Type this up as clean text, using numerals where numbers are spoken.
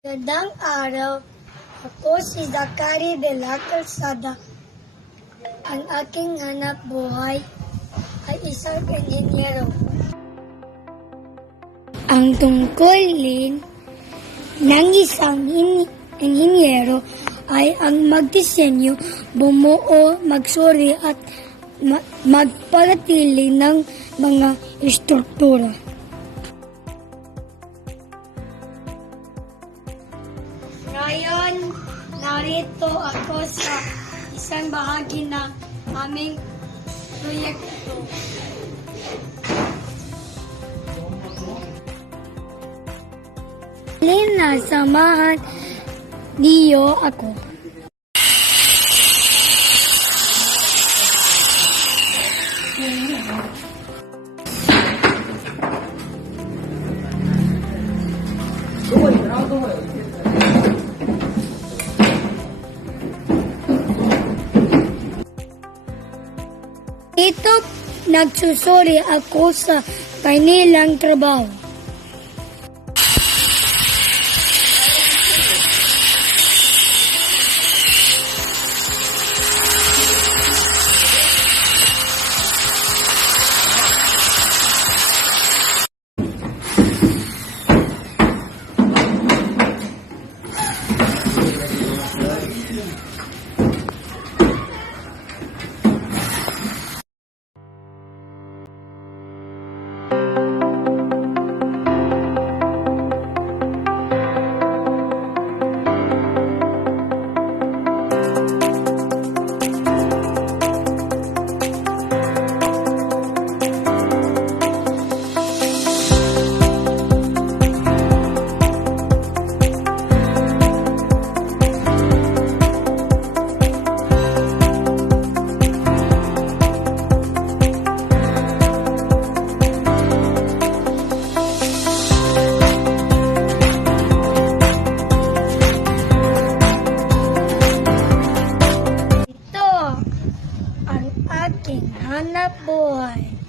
Magandang araw. Ako si Zachary de la Calzada. Ang aking hanap buhay ay isang inhinyero. Ang tungkulin ng isang inhinyero ay ang magdisenyo, bumuo, magsuri at magpanatili ng mga istruktura. Ngayon, narito ako sa isang bahagi ng aming proyekto. Lina, samahan niyo ako. Ito, nagsusuri ako sa kanilang trabaho. Ito ang aking hanap buhay.